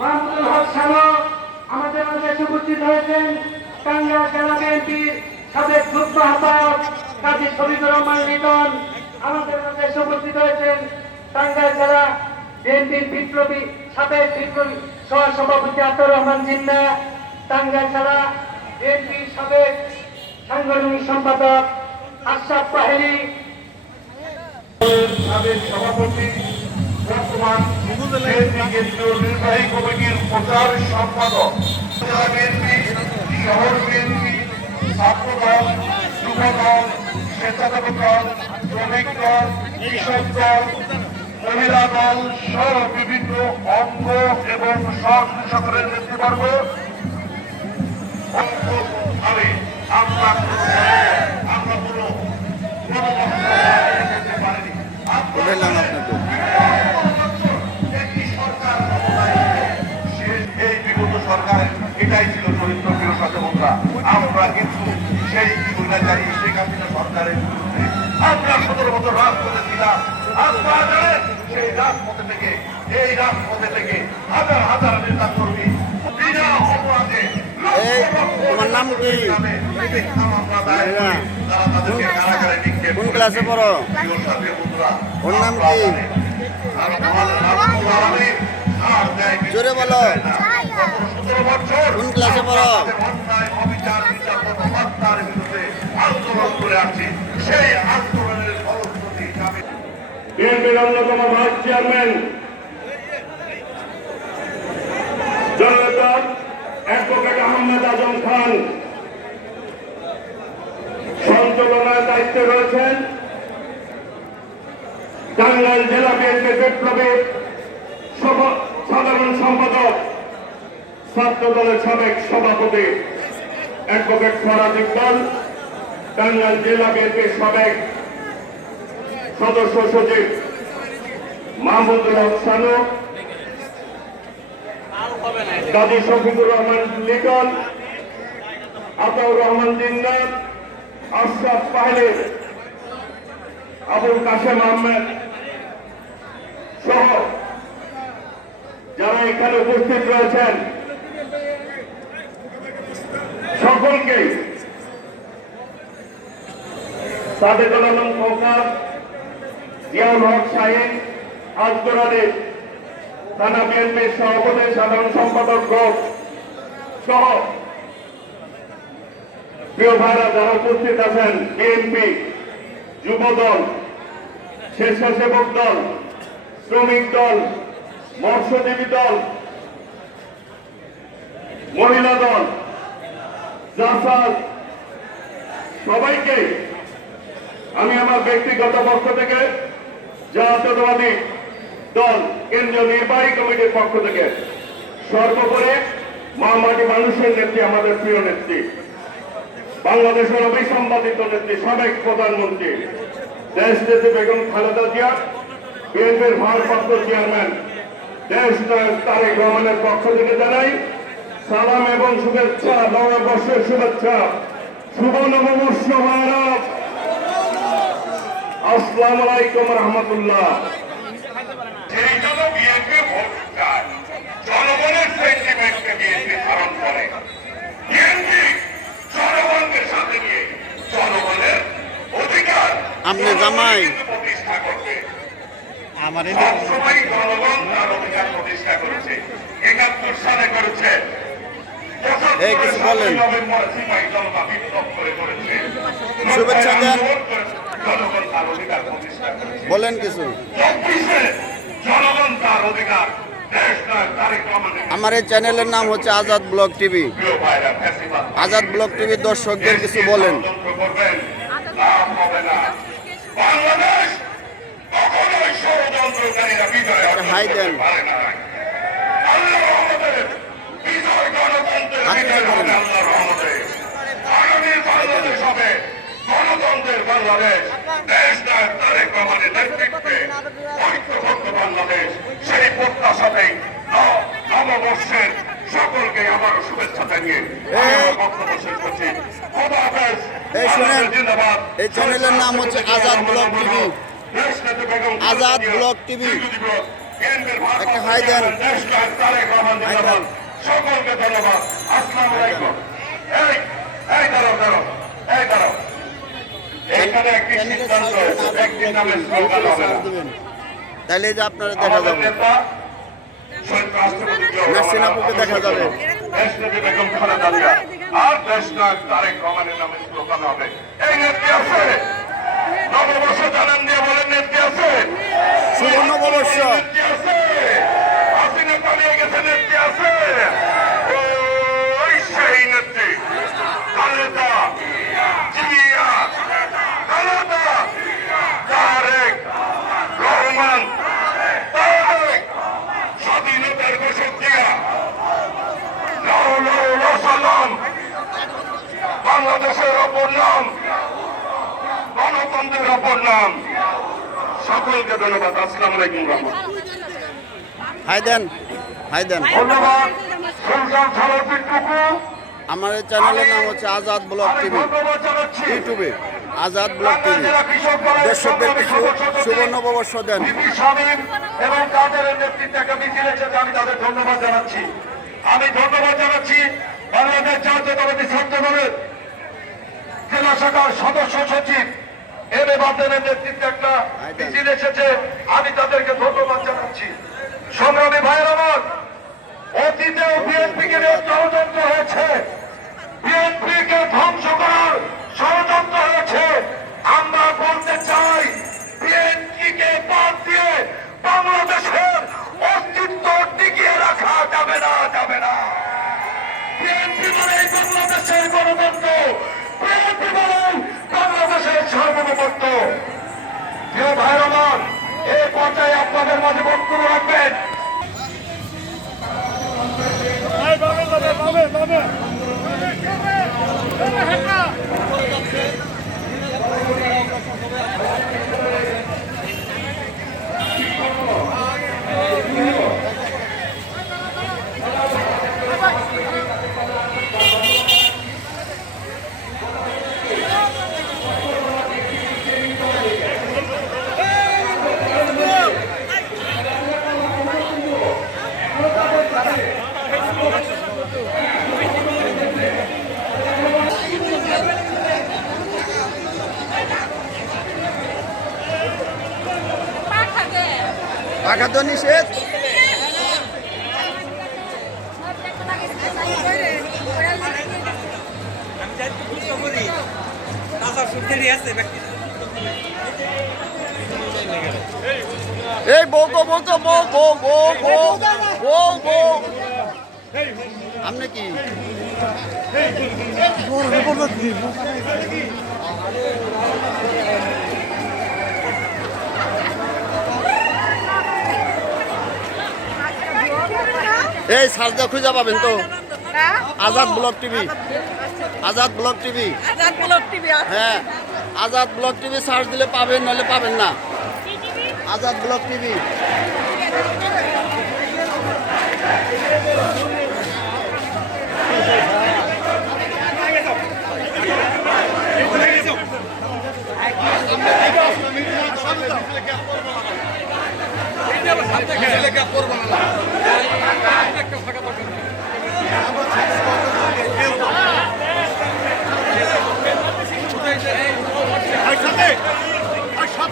মাহমুদুল হক শাহ আমাদের মাঝে উপস্থিত হয়েছেন। টাঙ্গাইল জেলা বিএনপির সাবেক যুগ্ম আহ্বায়ক কাজী শফিকুর রহমান লিটন আমাদের মাঝে উপস্থিত হয়েছেন। টাঙ্গাইল জেলা বিএনপির বিপ্লবী সাবেক বিপ্লবী সভাপতি আব্দুর রহমান জিন্না, টাঙ্গাইল জেলা বিএনপির সাবেক সাংগঠনিক সম্পাদক আশরাফ পাহেলি, সাবেক সভাপতি বর্তমান নির্বাহী কমিটির প্রচার সম্পাদক, জেলা বিএনপি, শহর বিএনপি, ছাত্র দল, যুব দল, স্বেচ্ছাসেবক দল, শ্রমিক দল, কৃষক দল, মহিলা দল সহ বিভিন্ন অঙ্গ এবং সকলের নেতৃবর্গ আমরা কোনো সরকার এটাই ছিল চরিত্র প্রিয় সচেতনতা। আমরা কিন্তু সেই স্বৈরাচারী শেখ হাসিনা সরকারের বিরুদ্ধে আমরা 17 বছর রাজপথে ছিলাম। আপনারা জানেন সেই রাজপথে থেকে হাজার হাজার নেতা কর্মী বিনা অপরাধে তোমার নাম কি? কোন ক্লাসে পড়ো? ওর নাম কি? জোরে বলো। কোন ক্লাসে পড়ো? বিএনপির অন্যতম ভাইস চেয়ারম্যান জননেতা অ্যাডভোকেট আহমেদ আজম খান সঞ্চালনার দায়িত্বে রয়েছেন। টাঙ্গাইল জেলা বিএনপির বিপ্লবী সাধারণ সম্পাদক, ছাত্র দলের সাবেক সভাপতি অ্যাডভোকেট ফরাদ ইকবাল, টাঙ্গাইল জেলা বিএনপির সাবেক সদস্য সচিব মাহমুদুল হক শাহ, কাজী শফিকুর রহমান লিটন, আতাউর রহমান জিন্না, আশরাফ পাহেলি, আবুল কাশেম আহমেদ সহ যারা এখানে উপস্থিত রয়েছেন সকলকে সাদেকুল আলম খোকা, জিয়াউল হক শাহীন, আজগর আলী থানা বিএনপির সভাপতি সাধারণ সম্পাদক সহ প্রিয় ভাইরা যারা উপস্থিত আছেন, বিএনপি, যুব দল, স্বেচ্ছাসেবক দল, শ্রমিক দল, মৎস্যজীবী দল, মহিলা দল, জাসাদ, সবাইকে আমি আমার ব্যক্তিগত পক্ষ থেকে জাতীয়তাবাদী দল কেন্দ্রীয় নির্বাহী কমিটির পক্ষ থেকে সর্বোপরি মহামাটি মানুষের নেত্রী, আমাদের প্রিয় নেত্রী, বাংলাদেশের অবিসম্বাদিত নেত্রী, সাবেক প্রধানমন্ত্রী দেশ নেত্রী বেগম খালেদা জিয়া, বিএনপির ভারপ্রাপ্ত চেয়ারম্যান দেশ নায়ক তারেক রহমানের পক্ষ থেকে জানাই সালাম এবং শুভেচ্ছা, নববর্ষের শুভেচ্ছা, শুভ নববর্ষ মানব। আসসালামু আলাইকুম রহমতুল্লাহ। সেই জন্য বিএনপি ভোট চায়, জনগণের সেন্টিমেন্টকে বিএনপি ধারণ করে, বিএনপি জনগণকে সাথে নিয়ে জনগণের অধিকার আপনি জামাই প্রতিষ্ঠা করবে। আমার সবসময় জনগণ তার অধিকার প্রতিষ্ঠা করেছে, 71 সালে করেছে, কিছু বলেন। নভেম্বরে সিপাহী জনতা বিপ্লব করে করেছে, শুভেচ্ছা দেন, জনগণ তার অধিকার প্রতিষ্ঠা করেছে। বলেন কিছু। 24-এ জনগণ তার অধিকার দেশ নয় তারেক রহমানের। আমার এই চ্যানেলের নাম হচ্ছে আজাদ ব্লগ টিভি। প্রিয় ভাইরা, ফ্যাসিবাদ আজাদ ব্লগ টিভির দর্শকদের কিছু বলেন। ষড়যন্ত্র করবেন, লাভ হবে না। বাংলাদেশ কখনোই ষড়যন্ত্রকারীরা বিজয় অর্জন হাই দেন। করতে পারে না। আল্লাহর রহমতে বিজয় গণতন্ত্রের বিজয় হবে আল্লাহর রহমতে। আগামী বাংলাদেশ হবে গণতন্ত্রের বাংলাদেশ, দেশ নায়ক তারেক রহমানের নেতৃত্বে ঐক্যবদ্ধ বাংলাদেশ। সেই প্রত্যাশাতেই নববর্ষের সকলকে আমার শুভেচ্ছা জানিয়ে বক্তব্য শেষ করছি। খোদা হাফেজ। এই শুনেন, জিন্দাবাদ। এই চ্যানেলের নাম হচ্ছে Azad blog TV. Azad blog TV. একটা হাই দেন। নামে স্লোগান হবে না। তাহলে এই যে আপনারা দেখা আমাদের যাবে নেতা শহীদ রাষ্ট্রপতি জিয়াউর নাসরিন রহমান আপুকে দেখা যাবে। দেশনেত্রী বেগম খালেদা জিয়া আর দেশনায়ক তারেক রহমানের নামে স্লোগান হবে। এই নেত্রী আছে, নববর্ষ জানান দিয়ে বলেন নেত্রী আছে, শুভ নববর্ষ। নেত্রী আছে, হাসিনা পালিয়ে গেছে নেত্রী আছে, ওই সেই নেত্রী খালেদা জিয়া, খালেদা তারেক রহমান, তারেক স্বাধীনতার ঘোষক দিয়া, লাও লাও লাও সালাম, বাংলাদেশের অপর নাম, গণতন্ত্রের অপর নাম। সকলকে ধন্যবাদ। আসসালামু আলাইকুম রহমতুল্লাহ। হাই দেন, হাই দেন। ধন্যবাদ সুলতান সালাউদ্দিন টুকু। আমার এই চ্যানেলের নাম হচ্ছে আজাদ ব্লগ আমি টিভি, ধন্যবাদ জানাচ্ছি ইউটিউবে আজাদ ব্লগ টাঙ্গাইল টিভি। জেলা কৃষক দলের দর্শকদের সংগ্রামী কিছু সদস্য শুভ সচিব নববর্ষ দেন। বিপি শামীম এবং তাদের নেতৃত্বে একটা মিছিল এসেছে, আমি তাদের ধন্যবাদ জানাচ্ছি। আমি ধন্যবাদ জানাচ্ছি বাংলাদেশ জাতীয়তাবাদী ছাত্র দলের জেলা শাখার সদস্য সচিব এম এ বাতেনের নেতৃত্বে একটা মিছিল এসেছে, আমি তাদেরকে ধন্যবাদ জানাচ্ছি। সংগ্রামী ভাইয়ের আমার, অতীতেও বিএনপিকে নিয়ে ষড়যন্ত্র হয়েছে, বিএনপিকে ধ্বংস করার ষড়যন্ত্র হয়েছে। আমরা বলতে চাই বিএনপিকে বাদ দিয়ে বাংলাদেশের অস্তিত্ব টিকিয়ে রাখা যাবে না, যাবে না। বিএনপি মানে বাংলাদেশের গণতন্ত্র, বিএনপি মানে বাংলাদেশের সার্বভৌমত্ব। প্রিয় ভাইয়ের আমার, এই পর্যায়ে আপনাদের মাঝে বক্তব্য রাখবেন পাখা তো নিষেধ। এই বউ বউ বউ তো বউ বউ বউ বউ বউ বউ আপনি কি এই সার্জা খুঁজে পাবেন তো Azad blog TV, Azad blog TV. Azad blog TV হ্যাঁ, আজাদ ব্লগ টিভি সার্চ দিলে পাবেন, নাহলে পাবেন না। Azad blog TV. সব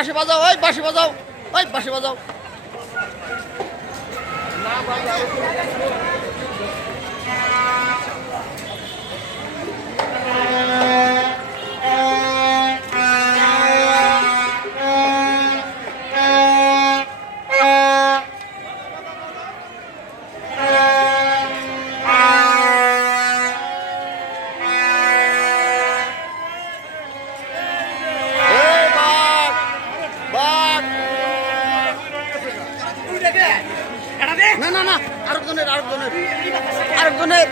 বাঁশি বাজাও, ওই বাঁশি বাজাও, ওই বাঁশি বাজাও। এই বাঘ, বাঘ। না না না, আরেকজনের আরেকজনের আরেকজনের।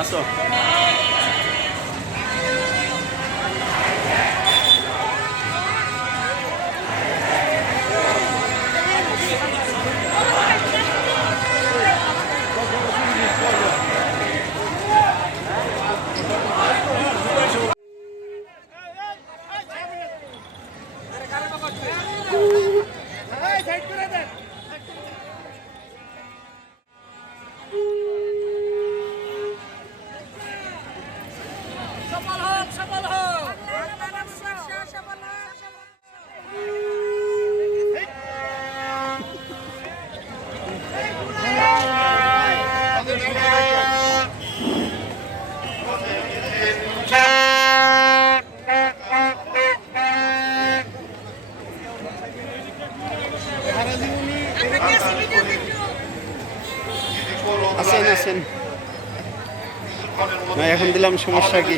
আসো। সফল হোক, সফল হোক। আসেন আসেন। এখন দিলাম সমস্যা কি?